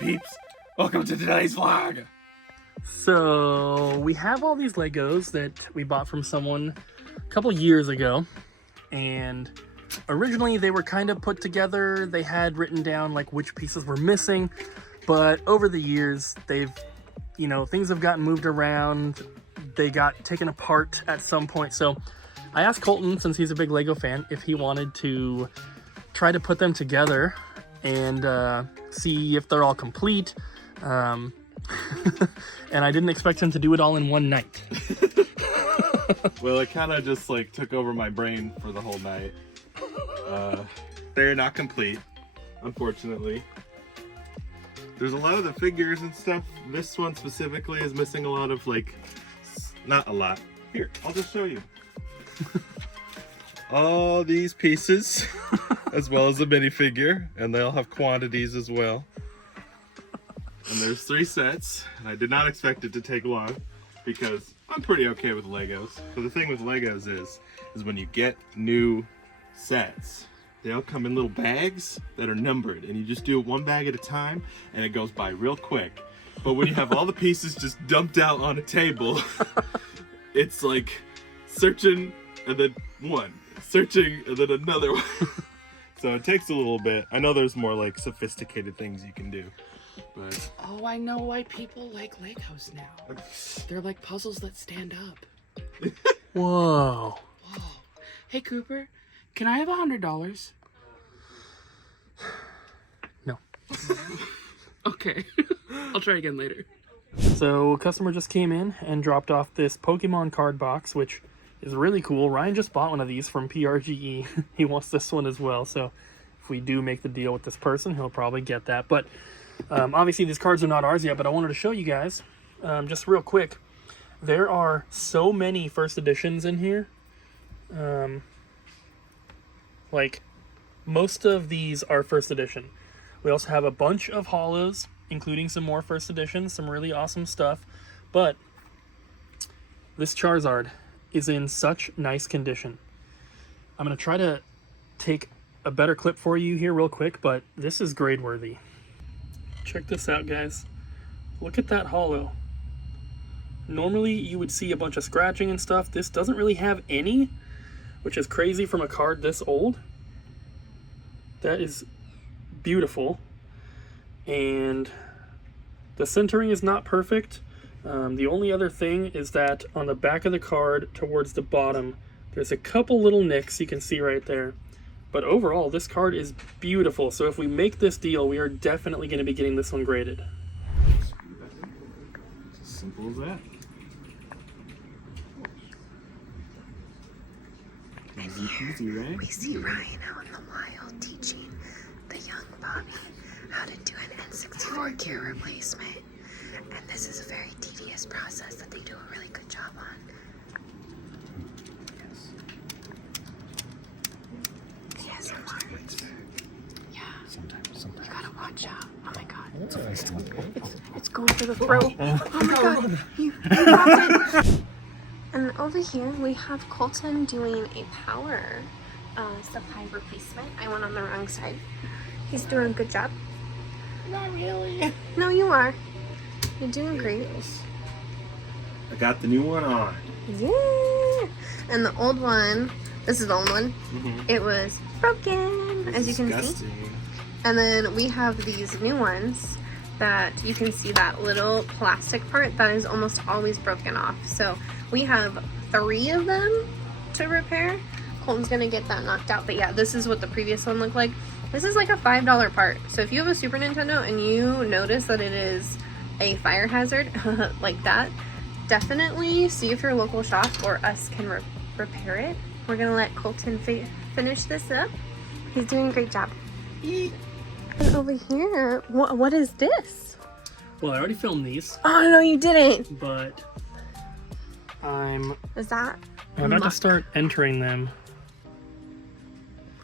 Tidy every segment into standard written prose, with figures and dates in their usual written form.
peeps? Welcome to today's vlog! So, we have all these Legos that we bought from someone a couple years ago, and originally they were kind of put together. They had written down like which pieces were missing, but over the years they've, you know, things have gotten moved around. They got taken apart at some point. So I asked Colton, since he's a big Lego fan, if he wanted to try to put them together and see if they're all complete. And I didn't expect him to do it all in one night. Well, it kind of just like took over my brain for the whole night. They're not complete, unfortunately. There's a lot of the figures and stuff. This one specifically is missing a lot of like, not a lot. Here, I'll just show you. All these pieces, as well as the minifigure, and they'll have quantities as well. And there's 3 sets, and I did not expect it to take long because I'm pretty okay with Legos. So the thing with Legos is when you get new sets, they all come in little bags that are numbered, and you just do it one bag at a time, and it goes by real quick. But when you have all the pieces just dumped out on a table, it's like searching and then one, searching and then another one. So it takes a little bit. I know there's more like sophisticated things you can do, but oh, I know why people like Legos now. They're like puzzles that stand up. Whoa. Whoa. Hey Cooper, can I have $100? No. Okay. I'll try again later. So a customer just came in and dropped off this Pokemon card box, which is really cool. Ryan just bought one of these from PRGE. He wants this one as well. So if we do make the deal with this person, he'll probably get that. But obviously these cards are not ours yet, but I wanted to show you guys just real quick. There are so many first editions in here. Like most of these are first edition. We also have a bunch of holos, including some more first editions, some really awesome stuff. But this Charizard is in such nice condition. I'm going to try to take a better clip for you here real quick, but this is grade worthy. Check this out, guys. Look at that holo. Normally you would see a bunch of scratching and stuff. This doesn't really have any, which is crazy from a card this old. That is beautiful. And the centering is not perfect. The only other thing is that on the back of the card towards the bottom, there's a couple little nicks you can see right there. But overall, this card is beautiful. So if we make this deal, we are definitely going to be getting this one graded. it's as simple as that. Easy peasy, right? We see Ryan out in the wild teaching the young Bobby how to do an N64 gear replacement. And this is a very tedious process that they do a really good job on. Yes. Yeah. Sometimes. You gotta watch out. Oh my god. It's going for the throat. Oh my god. You dropped it. And over here we have Colton doing a power supply replacement. I went on the wrong side. He's doing a good job. Not really. No, you are. You're doing great. I got the new one on. Yeah. And the old one, this is the old one. It was broken, as you can see. And then we have these new ones that you can see that little plastic part that is almost always broken off. So we have 3 of them to repair. Colton's gonna get that knocked out. But yeah, this is what the previous one looked like. This is like a $5 part. So if you have a Super Nintendo and you notice that it is a fire hazard like that, definitely see if your local shop or us can repair it. We're gonna let Colton finish this up. He's doing a great job. And over here, what is this? Well, I already filmed these. Oh no, you didn't. But I'm to about to start entering them.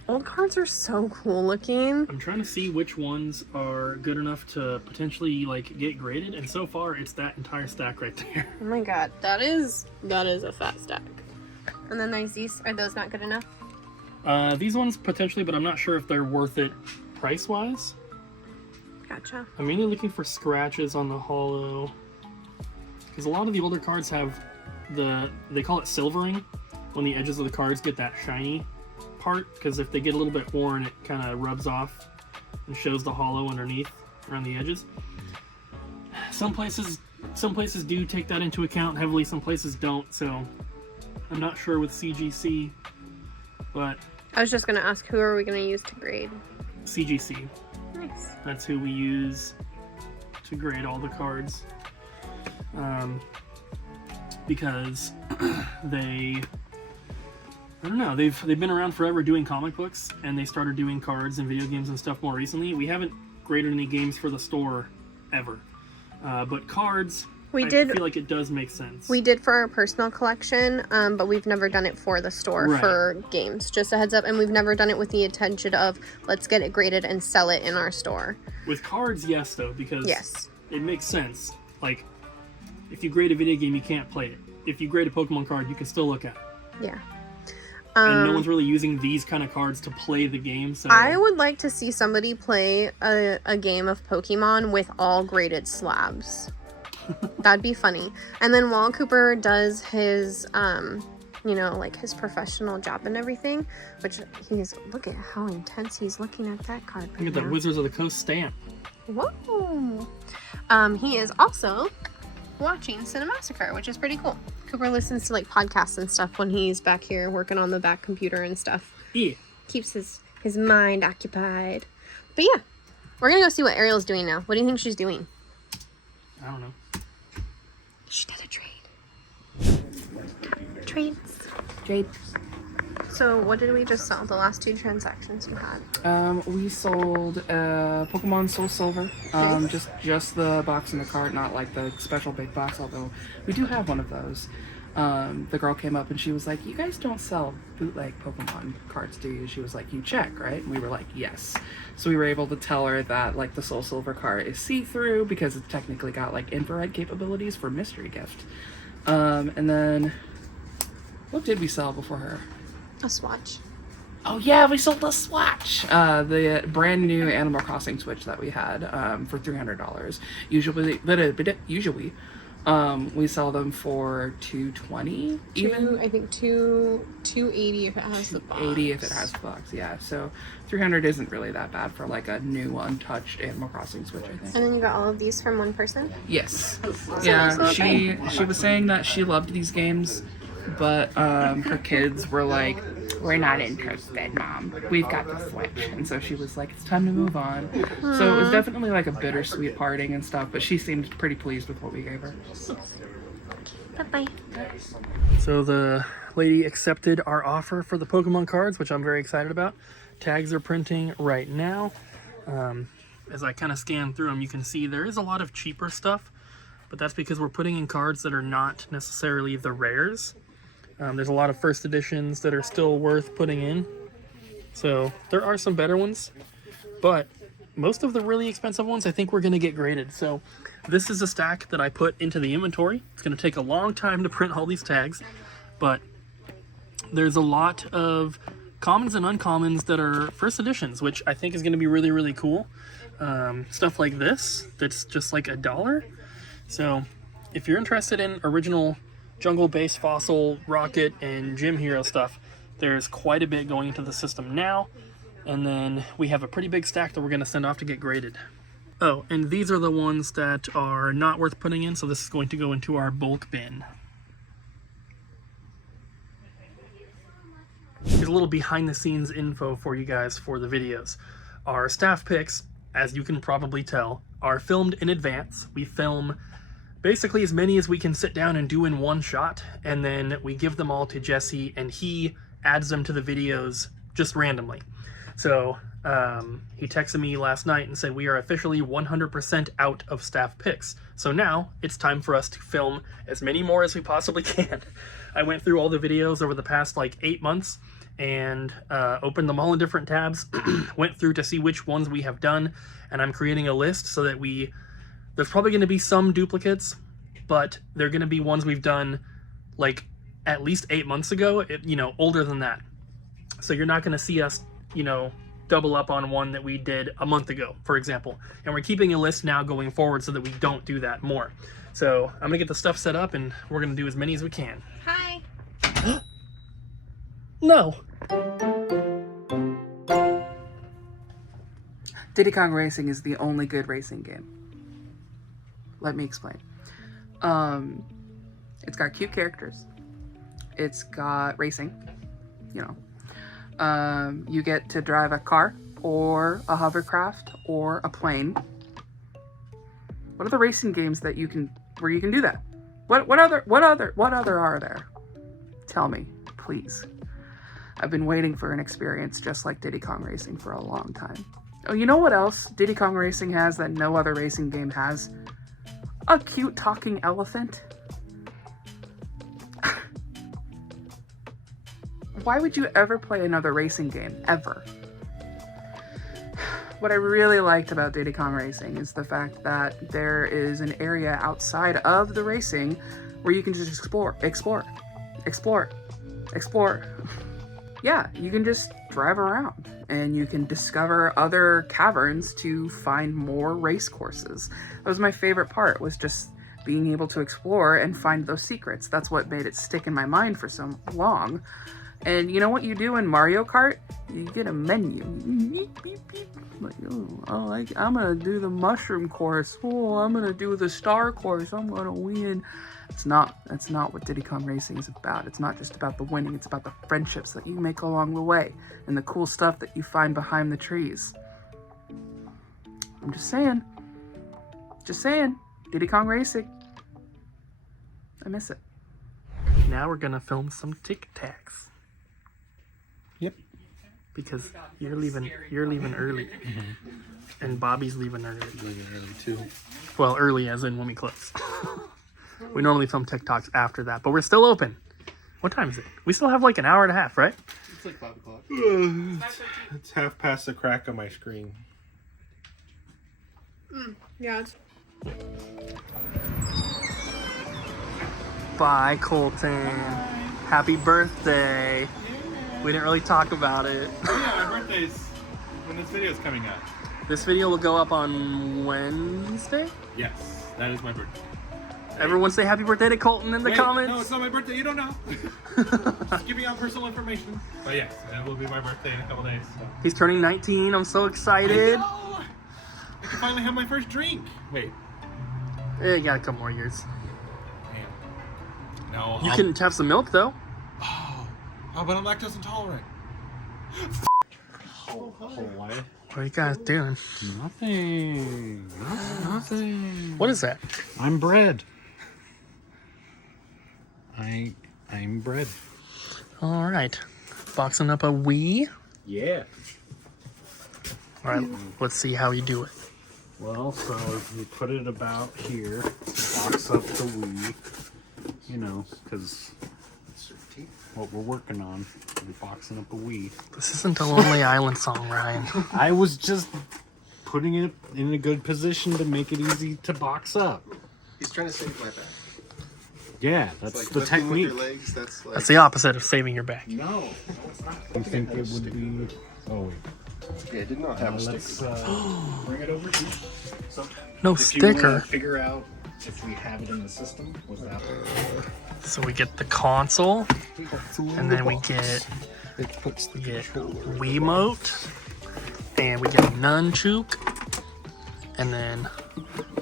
Old cards are so cool looking. I'm trying to see which ones are good enough to potentially like get graded, and so far it's that entire stack right there. Oh my god, that is a fat stack. And then there's these. Are those not good enough? These ones potentially, but I'm not sure if they're worth it price-wise. Gotcha. I'm mainly looking for scratches on the holo, because a lot of the older cards have they call it silvering, when the edges of the cards get that shiny part, because if they get a little bit worn, it kind of rubs off and shows the holo underneath around the edges. Some places do take that into account heavily, some places don't, so I'm not sure with CGC, but I was just gonna ask, who are we gonna use to grade? CGC. Nice. That's who we use to grade all the cards. Because I don't know, they've been around forever doing comic books, and they started doing cards and video games and stuff more recently. We haven't graded any games for the store ever. But cards, I feel like it does make sense. We did for our personal collection, but we've never done it for the store for games. Just a heads up, and we've never done it with the intention of let's get it graded and sell it in our store. With cards, yes, though, because it makes sense. Like, if you grade a video game, you can't play it. If you grade a Pokemon card, you can still look at it. Yeah. And no one's really using these kind of cards to play the game. So I would like to see somebody play a game of Pokemon with all graded slabs. That'd be funny. And then while Cooper does his, you know, like his professional job and everything, which look at how intense he's looking at that card right Look at now. that Wizards of the Coast stamp. Whoa. He is also watching Cinemassacre, which is pretty cool. Cooper listens to like podcasts and stuff when he's back here working on the back computer and stuff. Yeah. Keeps his mind occupied. But yeah, we're gonna go see what Ariel's doing now. What do you think she's doing? I don't know. She did a trade. Trades. So what did we just sell? The last 2 transactions you had? We sold Pokemon Soul Silver. Just the box and the card, not like the special big box, although we do have one of those. The girl came up and she was like, "You guys don't sell bootleg Pokemon cards, do you?" She was like, "You check, right?" And we were like, "Yes." So we were able to tell her that like the Soul Silver card is see-through because it's technically got like infrared capabilities for mystery gift. And then what did we sell before her? A Swatch. Oh yeah, we sold the Swatch, the brand new Animal Crossing Switch that we had for $300. Usually, we sell them for $220 even. I think $280 if it has the box. $280 if it has the box, yeah. So $300 isn't really that bad for like a new untouched Animal Crossing Switch, I think. And then you got all of these from one person? Yes. Yeah, she was saying that she loved these games, but her kids were like, "We're not interested, Mom. We've got the Switch." And so she was like, "It's time to move on." So it was definitely like a bittersweet parting and stuff, but she seemed pretty pleased with what we gave her. Bye-bye. So the lady accepted our offer for the Pokemon cards, which I'm very excited about. Tags are printing right now. As I kind of scan through them, you can see there is a lot of cheaper stuff, but that's because we're putting in cards that are not necessarily the rares. There's a lot of first editions that are still worth putting in. So there are some better ones, but most of the really expensive ones I think we're going to get graded. So this is a stack that I put into the inventory. It's going to take a long time to print all these tags, but there's a lot of commons and uncommons that are first editions, which I think is going to be really, really cool. Stuff like this, that's just like $1. So if you're interested in original Jungle Base, Fossil, Rocket, and Gym Hero stuff, there's quite a bit going into the system now. And then we have a pretty big stack that we're going to send off to get graded. Oh, and these are the ones that are not worth putting in, so this is going to go into our bulk bin. Here's a little behind the scenes info for you guys for the videos. Our staff picks, as you can probably tell, are filmed in advance. We film basically as many as we can sit down and do in one shot, and then we give them all to Jesse and he adds them to the videos just randomly. So he texted me last night and said we are officially 100% out of staff picks. So now it's time for us to film as many more as we possibly can. I went through all the videos over the past like 8 months and opened them all in different tabs, went through to see which ones we have done, and I'm creating a list so that there's probably going to be some duplicates, but they're going to be ones we've done like at least 8 months ago, older than that. So you're not going to see us, double up on one that we did a month ago, for example. And we're keeping a list now going forward so that we don't do that more. So I'm gonna get the stuff set up and we're gonna do as many as we can. Hi. No. Diddy Kong Racing is the only good racing game. Let me explain. It's got cute characters. It's got racing, you know. You get to drive a car or a hovercraft or a plane. What are the racing games that you can where you can do that? What other are there? Tell me, please. I've been waiting for an experience just like Diddy Kong Racing for a long time. Oh, you know what else Diddy Kong Racing has that no other racing game has? A cute talking elephant. Why would you ever play another racing game? Ever? What I really liked about Diddy Kong Racing is the fact that there is an area outside of the racing where you can just explore. Yeah, you can just drive around and you can discover other caverns to find more race courses. That was my favorite part, was just being able to explore and find those secrets. That's what made it stick in my mind for so long. And you know what you do in Mario Kart? You get a menu. Beep, beep, beep. Like, I'm gonna do the mushroom course. Oh, I'm gonna do the star course. I'm gonna win. That's not what Diddy Kong Racing is about. It's not just about the winning. It's about the friendships that you make along the way and the cool stuff that you find behind the trees. I'm just saying. Diddy Kong Racing. I miss it. Now we're gonna film some Tic Tacs. Yep. Because you're leaving early. And Bobby's leaving early. Leaving early too. Well, early as in when we close. We normally film TikToks after that, but we're still open. What time is it? We still have like an hour and a half, right? It's like 5 o'clock. It's half past the crack on my screen. Yeah, it's... Bye, Colton. Happy birthday. We didn't really talk about it. Yeah, my birthday's when this video is coming out. This video will go up on Wednesday? Yes, that is my birthday. Everyone say happy birthday to Colton in the comments. No, it's not my birthday. You don't know. Just giving out personal information. But yes, it will be my birthday in a couple days. So. He's turning 19. I'm so excited. I can finally have my first drink. Wait. You got a couple more years. Man. No. You can have some milk though. Oh, but I'm lactose intolerant. What are you guys doing? Nothing. Nothing. What is that? I'm bread. I'm bread. All right. Boxing up a Wii. Yeah. All right. Let's see how you do it. Well, so you put it about here, box up the Wii, you know, because what we're working on, we're boxing up a Wii. This isn't a Lonely Island song, Ryan. I was just putting it in a good position to make it easy to box up. He's trying to save my back. Yeah, that's the technique. With your legs, that's like... That's the opposite of saving your back. No, it's not. You think it would be... Oh, wait. Yeah, it did not have a Let's sticker. bring it over here. So, No if you wanna sticker. figure out if we have it in the system without... So we get the console, and then we get Wiimote, and we get a nunchuk, and then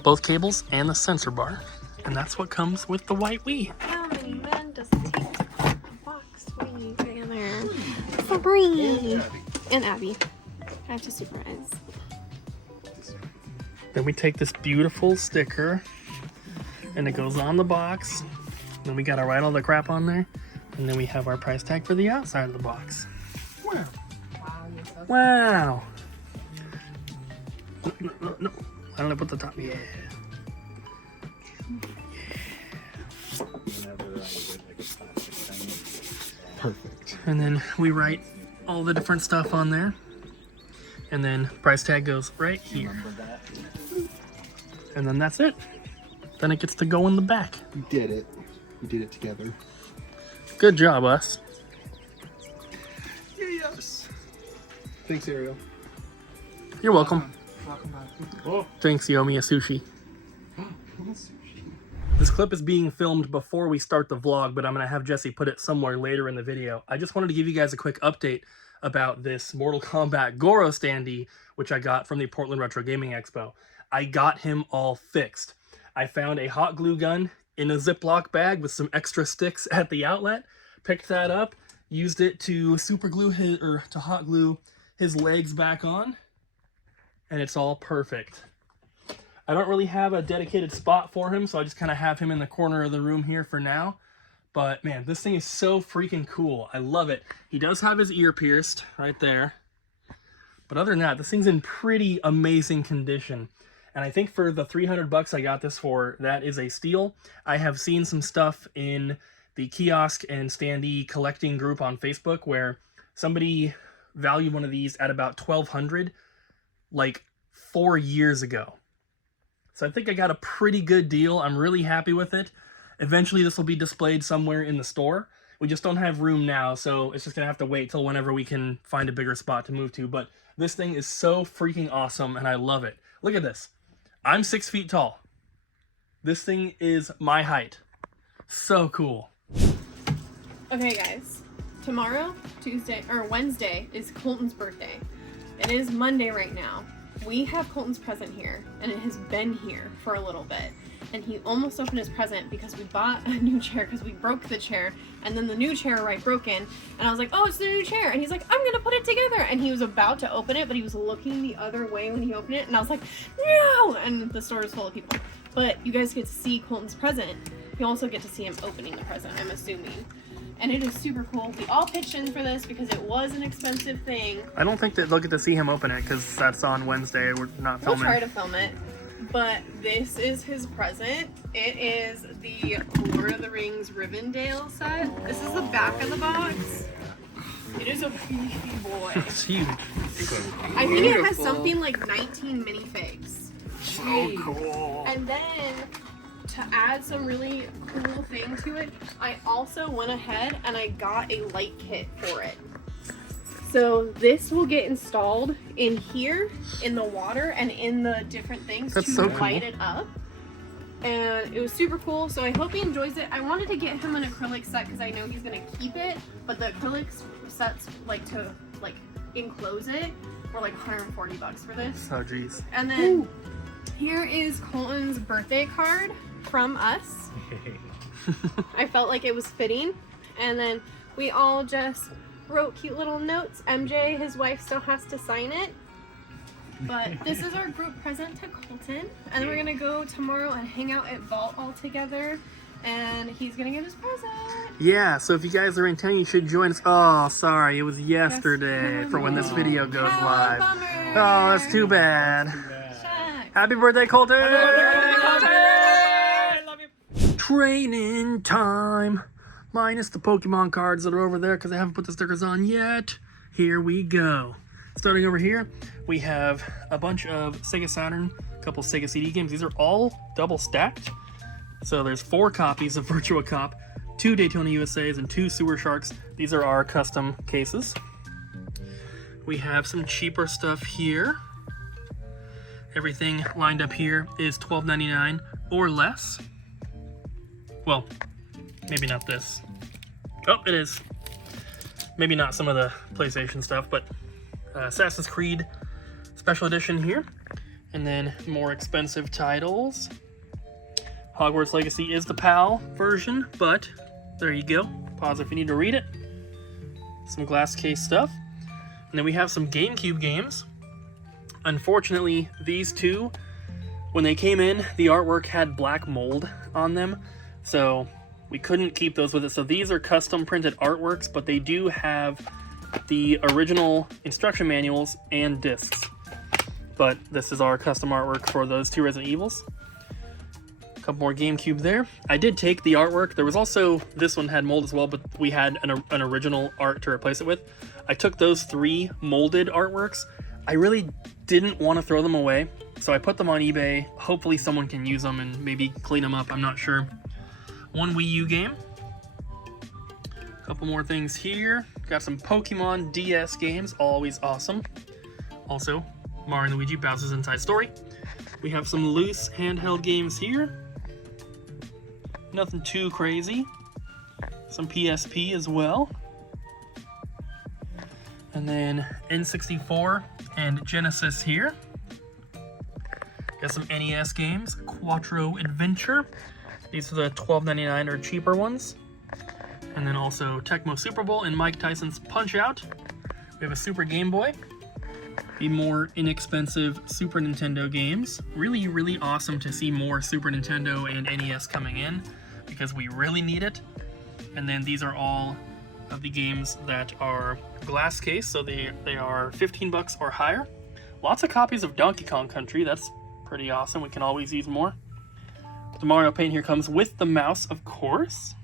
both cables and the sensor bar. And that's what comes with the white Wii. How many men does it take to put a box Wii together? Sabrine! And Abby. I have to supervise. Then we take this beautiful sticker, and it goes on the box. Then we gotta write all the crap on there, and then we have our price tag for the outside of the box. Wow. Wow! No. I don't know, put the top. Yeah. Perfect. And then we write all the different stuff on there, and then price tag goes right here. And then that's it. Then it gets to go in the back. You did it. We did it together. Good job, us. Yes. Thanks, Ariel. You're welcome. Welcome back. Oh, Thanks, you owe me a sushi. This clip is being filmed before we start the vlog, but I'm going to have Jesse put it somewhere later in the video. I just wanted to give you guys a quick update about this Mortal Kombat Goro standee, which I got from the Portland Retro Gaming Expo. I got him all fixed. I found a hot glue gun in a Ziploc bag with some extra sticks at the outlet, picked that up, used it to super glue his, or to hot glue his legs back on, and it's all perfect. I don't really have a dedicated spot for him, so I just kind of have him in the corner of the room here for now. But man, this thing is so freaking cool. I love it. He does have his ear pierced right there. But other than that, this thing's in pretty amazing condition. And I think for the 300 bucks I got this for, that is a steal. I have seen some stuff in the kiosk and standee collecting group on Facebook where somebody valued one of these at about $1,200 like 4 years ago. So I think I got a pretty good deal. I'm really happy with it. Eventually this will be displayed somewhere in the store. We just don't have room now, so it's just gonna have to wait till whenever we can find a bigger spot to move to. But this thing is so freaking awesome and I love it. Look at this. I'm 6 feet tall. This thing is my height. So cool. Okay, guys. Tomorrow, Wednesday, is Colton's birthday. It is Monday right now. We have Colton's present here, and it has been here for a little bit. And he almost opened his present because we bought a new chair because we broke the chair, and then the new chair broke in, and I was like, oh, it's the new chair, and he's like, I'm gonna put it together, and he was about to open it, but he was looking the other way when he opened it, and I was like, no, and the store is full of people. But you guys get to see Colton's present. You also get to see him opening the present, I'm assuming. And it is super cool. We all pitched in for this because it was an expensive thing. I don't think that they'll get to see him open it because that's on Wednesday. We're not filming. We'll try to film it. But this is his present. It is the Lord of the Rings Rivendell set. This is the back of the box. It is a beefy boy. It's huge. I think it has something like 19 minifigs. so cool. And then to add some really cool thing to it, I also went ahead and I got a light kit for it. So this will get installed in here, in the water, and in the different things That's to so cool. light it up. And it was super cool, so I hope he enjoys it. I wanted to get him an acrylic set because I know he's gonna keep it, but the acrylic sets, like to like enclose it, were like 140 bucks for this. Oh geez. And then here is Colton's birthday card from us. I felt like it was fitting. And then we all just wrote cute little notes. MJ, his wife, still has to sign it. But this is our group present to Colton. And we're gonna go tomorrow and hang out at Vault all together. And he's gonna get his present. Yeah, so if you guys are in town, you should join us. Oh, sorry, it was yesterday for when this video goes Oh, live. bummer. Oh, that's too bad. Shucks. Happy birthday, Colton! I love you. Training time. Minus the Pokemon cards that are over there because I haven't put the stickers on yet. Here we go. Starting over here, we have a bunch of Sega Saturn, a couple Sega CD games. These are all double stacked. So there's 4 copies of Virtua Cop, 2 Daytona USAs, and 2 Sewer Sharks. These are our custom cases. We have some cheaper stuff here. Everything lined up here is $12.99 or less. Well, maybe not this. Oh, it is. Maybe not some of the PlayStation stuff, but Assassin's Creed Special Edition here. And then more expensive titles. Hogwarts Legacy is the PAL version, but there you go. Pause if you need to read it. Some glass case stuff. And then we have some GameCube games. Unfortunately, these two, when they came in, the artwork had black mold on them. So we couldn't keep those with it. So these are custom printed artworks, but they do have the original instruction manuals and discs. But this is our custom artwork for those 2 Resident Evils. A couple more GameCube there. I did take the artwork. There was also, this one had mold as well, but we had an original art to replace it with. I took those 3 molded artworks. I really didn't want to throw them away, so I put them on eBay. Hopefully someone can use them and maybe clean them up, I'm not sure. One Wii U game. A couple more things here. Got some Pokemon DS games, always awesome. Also, Mario and Luigi Bowser's Inside Story. We have some loose handheld games here. Nothing too crazy. Some PSP as well. And then N64 and Genesis here. Got some NES games. Quattro Adventure. These are the $12.99 or cheaper ones. And then also Tecmo Super Bowl and Mike Tyson's Punch-Out! We have a Super Game Boy. The more inexpensive Super Nintendo games. Really, really awesome to see more Super Nintendo and NES coming in because we really need it. And then these are all of the games that are glass case, so they are 15 bucks or higher. Lots of copies of Donkey Kong Country. That's pretty awesome. We can always use more. The Mario Paint here comes with the mouse, of course.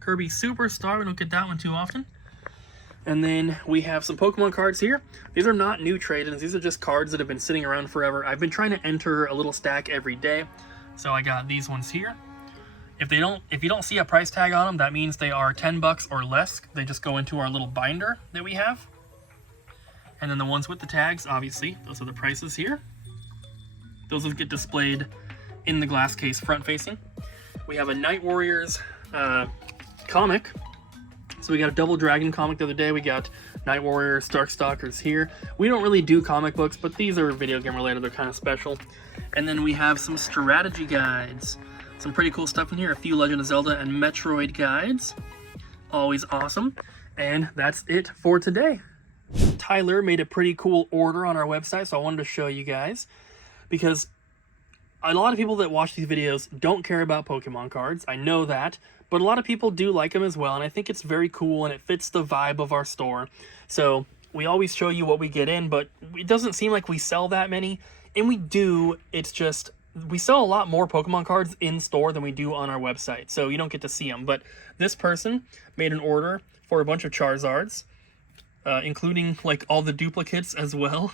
Kirby Superstar, we don't get that one too often. And then we have some Pokemon cards here. These are not new trade-ins, these are just cards that have been sitting around forever. I've been trying to enter a little stack every day, so I got these ones here. If you don't see a price tag on them, that means they are 10 bucks or less. They just go into our little binder that we have. And then the ones with the tags, obviously, those are the prices here. Those will get displayed in the glass case front facing. We have a Night Warriors comic. So we got a Double Dragon comic the other day. We got Night Warriors, Darkstalkers here. We don't really do comic books, but these are video game related. They're kind of special. And then we have some strategy guides. Some pretty cool stuff in here. A few Legend of Zelda and Metroid guides. Always awesome. And that's it for today. Tyler made a pretty cool order on our website, so I wanted to show you guys. Because a lot of people that watch these videos don't care about Pokemon cards. I know that. But a lot of people do like them as well, and I think it's very cool, and it fits the vibe of our store. So we always show you what we get in, but it doesn't seem like we sell that many. And we do, it's just, we sell a lot more Pokemon cards in store than we do on our website, so you don't get to see them. But this person made an order for a bunch of Charizards, including like all the duplicates as well.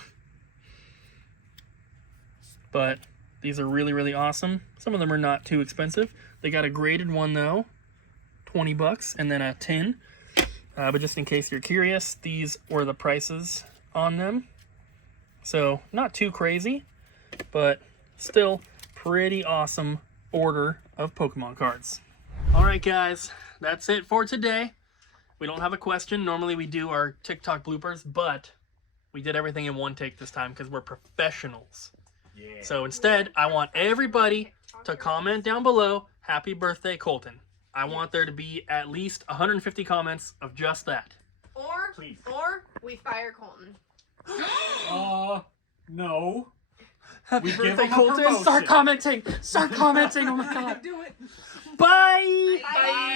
But these are really, really awesome. Some of them are not too expensive. They got a graded one though, 20 bucks, and then a tin. But just in case you're curious, these were the prices on them. So not too crazy, but still pretty awesome order of Pokemon cards. All right, guys, that's it for today. We don't have a question. Normally we do our TikTok bloopers, but we did everything in one take this time because we're professionals. Yeah. So instead, I want everybody to comment down below, "Happy birthday, Colton." I want there to be at least 150 comments of just that. Or we fire Colton. No. Happy We give birthday, him a Colton. promotion. Start commenting. Start commenting. Oh my god. Do it. Bye. Bye.